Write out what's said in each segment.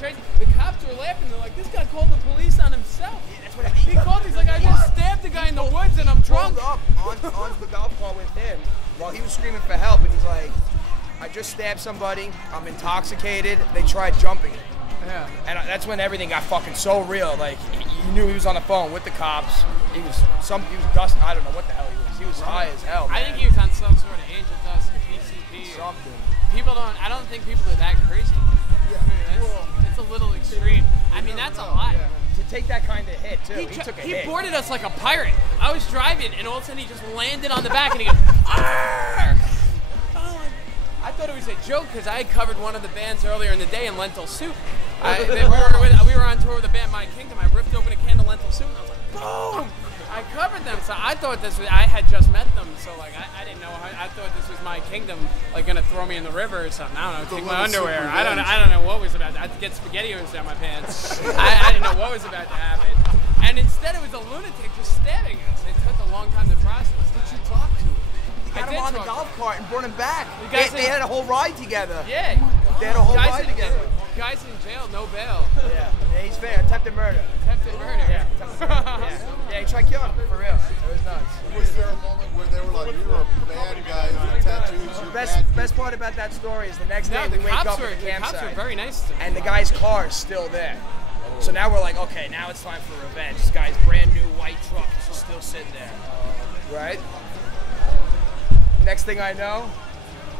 crazy. The cops were laughing. They're like, this guy called the police on himself. Yeah, that's what he called. He's like, I just stabbed the guy in the woods and I'm drunk. Up on the golf cart with him while he was screaming for help, and he's like, I just stabbed somebody. I'm intoxicated. They tried jumping. Yeah. And that's when everything got fucking so real. Like, you knew he was on the phone with the cops. He was dusting. I don't know what the hell he was. He was high as hell. I think he was on some sort of angel dust or PCP. Something. I don't think people are that crazy. Yeah. It's a little extreme. I mean, that's a lot. Yeah. To take that kind of hit, too. He took a hit. He boarded us like a pirate. I was driving, and all of a sudden he just landed on the back, and he goes, Arr! I thought it was a joke because I had covered one of the bands earlier in the day in lentil soup. We were on tour with the band My Kingdom. I ripped open a can of lentil soup and I was like, boom! I covered them, so I thought I had just met them, so like I didn't know. I thought this was My Kingdom, like gonna throw me in the river or something. I don't know, take my underwear. I don't know what was about to. I had to get SpaghettiOs down my pants. I didn't know what was about to happen. And instead, it was a lunatic just stabbing us. It took a long time to process. Did you talk to him? I Had him on the golf cart and brought him back. They had a whole ride together. Yeah. They had a whole ride together. Guys in jail, no bail. Yeah, he's fair. Attempted murder. Attempted murder. Yeah. Yeah, he tried killing him, for real. It was nuts. Was there a moment where they were like, you were a bad guy with tattoos? The best part about that story is the next day we wake up at the campsite. The cops were very nice to me. And the guy's car is still there. So now we're like, okay, now it's time for revenge. This guy's brand new white truck is still sitting there. Right? Next thing I know,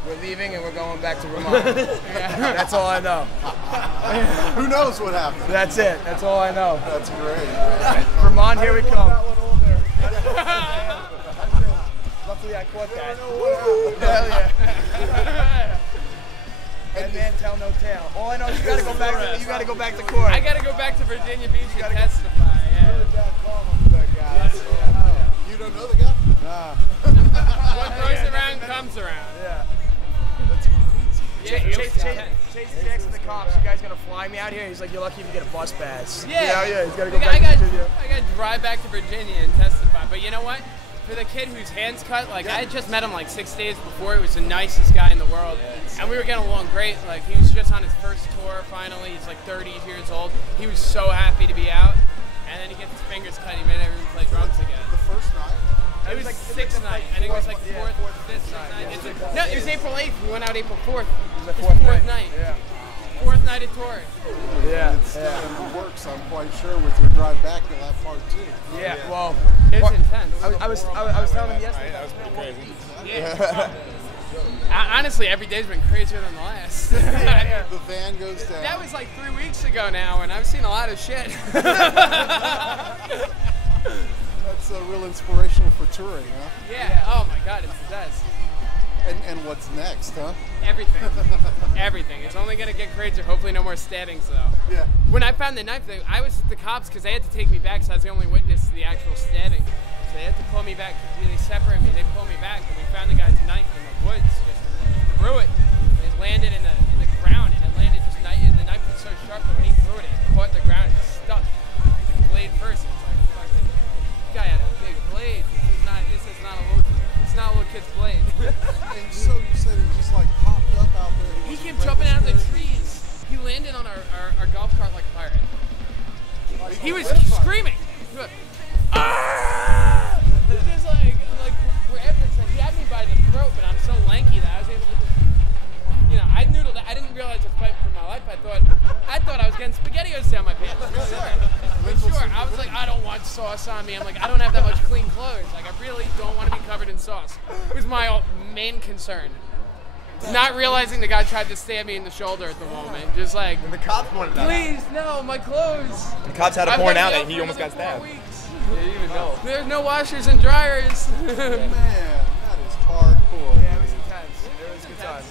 we're leaving and we're going back to Vermont. That's all I know. Who knows what happened? That's it. That's all I know. That's great. Vermont, here we come. Luckily, I caught that. Hell yeah. Dead man tell no tale. All I know is you gotta go back. You gotta go back to court. I gotta go back to Virginia Beach and testify. You don't know the guy? Nah. What goes around comes around. Yeah. Yeah, Chase Jackson, the cops. You guys gonna fly me out here? He's like, you're lucky if you get a bus pass. Yeah. He's gotta go back to Virginia. I gotta drive back to Virginia and testify. But you know what? For the kid whose hands cut, like I had just met him like 6 days before. He was the nicest guy in the world, and we were getting along great. Like he was just on his first tour finally. He's like 30 years old. He was so happy to be out, and then he gets his fingers cut. He made everyone play drums again. The first night? It was like sixth night. I think it was like the fourth, fifth night. No, it was April 8th. We went out April 4th. It was the fourth night. Yeah. Fourth night of tour. Yeah. It's still in the works, I'm quite sure, with your drive back to that part too. Yeah. Well, it's intense. I was telling him yesterday. That was pretty crazy. Yeah. Honestly, every day's been crazier than the last. The van goes down. That was like 3 weeks ago now, and I've seen a lot of shit. That's real inspirational for touring, huh? Yeah. Oh my God, it's the best. And what's next, huh? Everything. Everything. It's only gonna get crazier. Hopefully, no more stabbings though. Yeah. When I found the knife, I was with the cops because they had to take me back, so I was the only witness to the actual stabbing. So they had to pull me back. They separated me. They pulled me back, and we found the guy's knife in the woods. Just threw it. It landed in the ground, and it landed just. The knife was so sharp that when he threw it, it caught the ground and it stuck. The blade first. It was like, fucking, this guy had a big blade. This is not a little kid's blade. And so you said he just like popped up out there. He came jumping out of the trees. He landed on our golf cart like a pirate. He was screaming. He went, ah! Just like he had me by the throat, but I'm so lanky that I was able to just, I noodled. I didn't realize I was fighting for my life. I thought I was getting SpaghettiOs down my pants. For sure. I was like, I don't want sauce on me. I'm like, I don't have that much clean clothes. Like, I really don't want to be covered in sauce. It was my main concern. Not realizing the guy tried to stab me in the shoulder at the moment. Just like, The cops wanted that. please, no, my clothes. The cops had to point out that he almost got stabbed. Yeah, you even know. There's no washers and dryers. Man, that is hardcore. Yeah, it was intense. It was good time.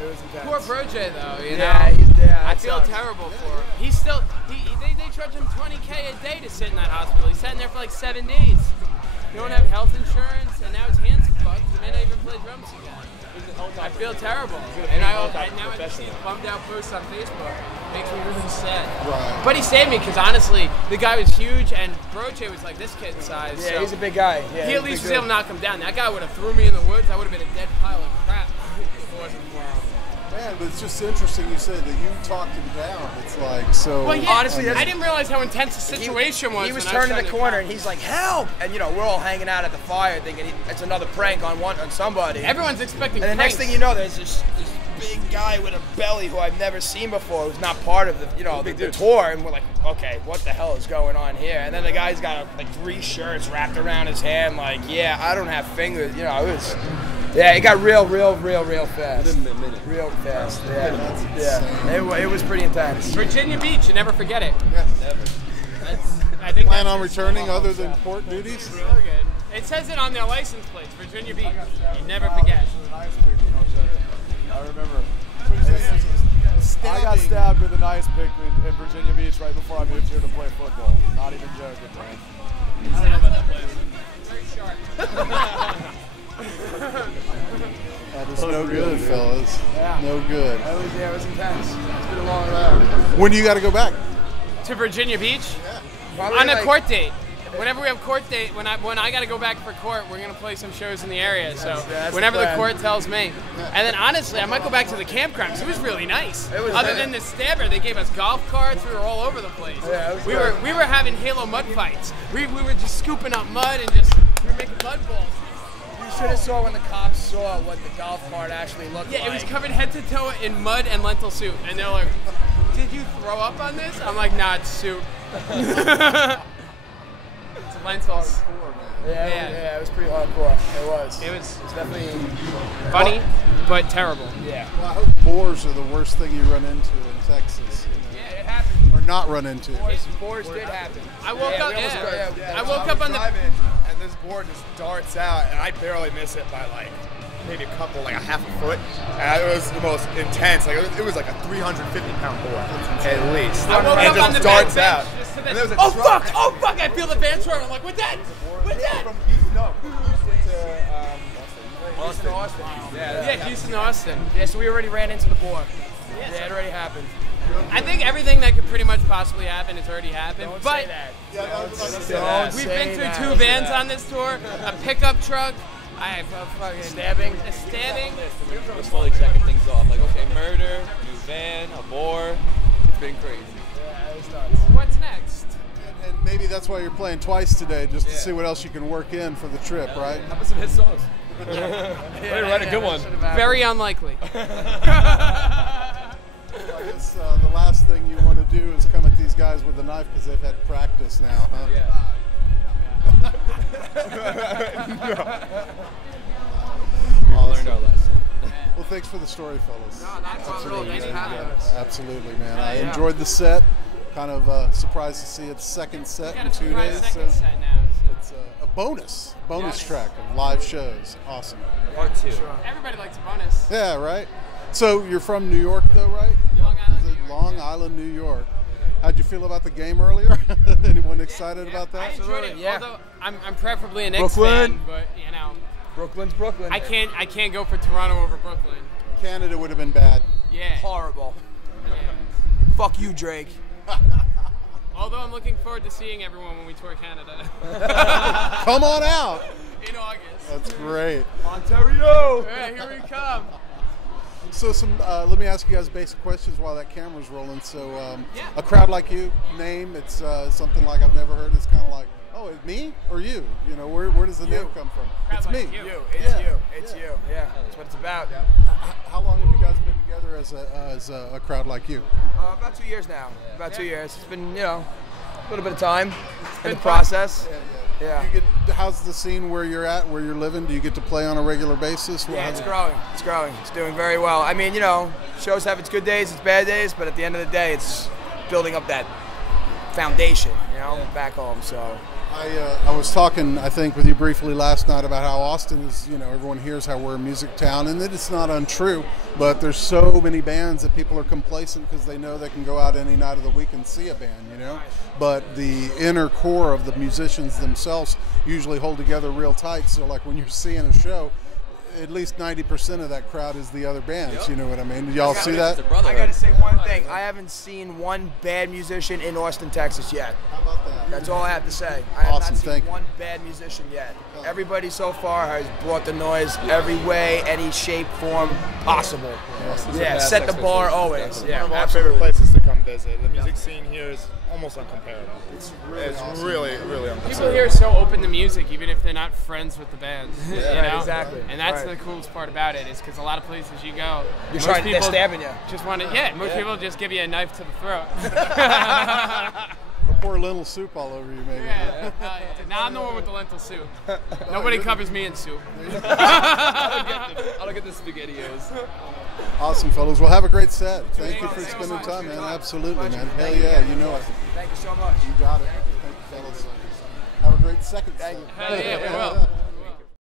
It was intense. Poor Broje though, you Yeah, know. I feel terrible for him. He's still, they charge him $20K a day to sit in that hospital. He's sat in there for like 7 days. He don't have health insurance, and now his hands fucked. He may not even play drums again. I feel terrible, and now I see bummed out posts on Facebook. Makes me really sad. Right. But he saved me because honestly, the guy was huge, and Broche was like this kid size. Yeah, so he's a big guy. Yeah, he at least was able to knock him down. That guy would have threw me in the woods. I would have been a dead pile of crap if it wasn't for him. man, but it's just interesting you say that you talked him down. It's like, so. Well, yeah, Honestly, I didn't realize how intense the situation was. He was when I turning the trying to corner come. and he's like, "Help!" And we're all hanging out at the fire thinking it's another prank on somebody. Everyone's expecting. And the pranks. next thing you know, there's this big guy with a belly who I've never seen before, who's not part of the tour, and we're like, okay, what the hell is going on here? And then the guy's got like 3 shirts wrapped around his hand, like, yeah, I don't have fingers, it got real fast. Within a minute. Real fast, yeah. It was pretty intense. Virginia Beach, you never forget it. Yeah. I think Plan that's on returning other than port duties? really good. It says it on their license plates, Virginia Beach. You never forget. I remember. I got stabbed with an ice pick in Virginia Beach right before I moved here to play football. Not even joking, man. I don't know about that place. Very sharp. That is no good, fellas. Yeah. No good. It was intense. It's been a long round. When do you got to go back? To Virginia Beach? Probably On a like- court date. Whenever we have court date, when I got to go back for court, we're going to play some shows in the area. So that's whenever the the plan. court tells me. And then honestly, I might go back to the campground because it was really nice. It was Other good. than the stabber, they gave us golf carts. We were all over the place. Yeah, it was we good. were having Halo mud fights. We were just scooping up mud and we were making mud balls. You should have saw when the cops saw what the golf cart actually looked like. Yeah, it was covered head to toe in mud and lentil soup. And they're like, "Did you throw up on this?" I'm like, "Nah, it's soup." It's lentils. Yeah, it was pretty hardcore. It was. It was definitely funny, but terrible. Yeah. Well, I hope boars are the worst thing you run into in Texas. Yeah, it happened. Or not run into. Boars did happen. I woke up. we almost Yeah, got- I woke up on the. driving, and this board just darts out, and I barely miss it by like maybe like a half a foot. And it was the most intense. Like it was like a 350-pound board at least. I woke and up it on the just back darts out. bench just to And this. there was a Oh truck. fuck! Oh fuck! I feel the van swerve. I'm like, "We're dead! We're dead!" From Houston to Austin. Yeah, Houston, Austin. Yeah, so we already ran into the boar. Yeah, it already happened. I think everything that could pretty much possibly happen has already happened. Don't but say that. Yeah, we've say been through that. 2 vans on this tour, a pickup truck. I have a fucking Stabbing. A stabbing. We're slowly checking things off. Like, okay, murder, new van, a boar. It's been crazy. Yeah, it was nuts. What's next? and maybe that's why you're playing twice today, just to see what else you can work in for the trip, right? How about some hit songs? Yeah, write a good one. Very unlikely. I guess the last thing you want to do is come at these guys with a knife because they've had practice now, huh? We all learned our lesson. Well, thanks for the story, fellas. No, not at all. Thanks for having Yeah, us. absolutely, man. I enjoyed the set. Kind of surprised to see its second set We in got a 2 surprise days. second So set now. So. it's a bonus Yes. track of live shows. Awesome. Part 2. Everybody likes a bonus. Yeah, right. So you're from New York, though, right? Long Island, Is it New York. Long Island, New York. How'd you feel about the game earlier? Anyone excited about I that? enjoyed it. Yeah. Although I'm preferably a Knicks Brooklyn. fan, but you know, Brooklyn's Brooklyn. I can't go for Toronto over Brooklyn. Canada would have been bad. Yeah. Horrible. yeah. Fuck you, Drake. Although I'm looking forward to seeing everyone when we tour Canada Come on out. in August. That's great. Ontario. Yeah, here we come. So let me ask you guys basic questions while that camera's rolling. So Yeah. a crowd like you, name, it's something like I've never heard. It's kind of like, oh, it's me or you? You know, where does the name come from? Crowd It's like me. you. It's you. It's you. Yeah, that's what it's about. How long have you guys been together as a crowd like you? About 2 years now. About 2 years. It's been, a little bit of time in the process. Yeah. Do you get, how's the scene where you're at, where you're living? Do you get to play on a regular basis? Yeah, it's growing. It's growing. It's doing very well. I mean, shows have its good days, its bad days, but at the end of the day, it's building up that foundation, back home. So. I was talking, I think, with you briefly last night about how Austin is, everyone hears how we're a music town, and that it's not untrue, but there's so many bands that people are complacent because they know they can go out any night of the week and see a band, But the inner core of the musicians themselves usually hold together real tight, so like when you're seeing a show, at least 90% of that crowd is the other bands. You know what I mean? Y'all see that? I gotta say one thing. I haven't seen one bad musician in Austin, Texas yet. How about that? That's all I have to say. I have Awesome, not seen thank you. one bad musician yet. Everybody so far has brought the noise every way, any shape, form possible. Yeah, set the bar always. One Yeah, of our absolutely. favorite places to come visit. The music scene here is almost uncomparable. It's really uncomparable. People here are so open to music, even if they're not friends with the bands. You know? exactly. And that's Right. the coolest part about it, is because a lot of places you go, You're most trying. They're people stabbing you. just want to. Yeah, most people just give you a knife to the throat. Or pour lentil soup all over you, maybe. Yeah. Now I'm the one with the lentil soup. Nobody covers me in soup. I don't get the SpaghettiOs. Awesome, fellas. Well, have a great set. Thank you for Thanks so spending much. time, man. Absolutely, man. Hell yeah, you know it. Thank you so much. You got it. Thank you, fellas. Have a great second set. Hell yeah, we will.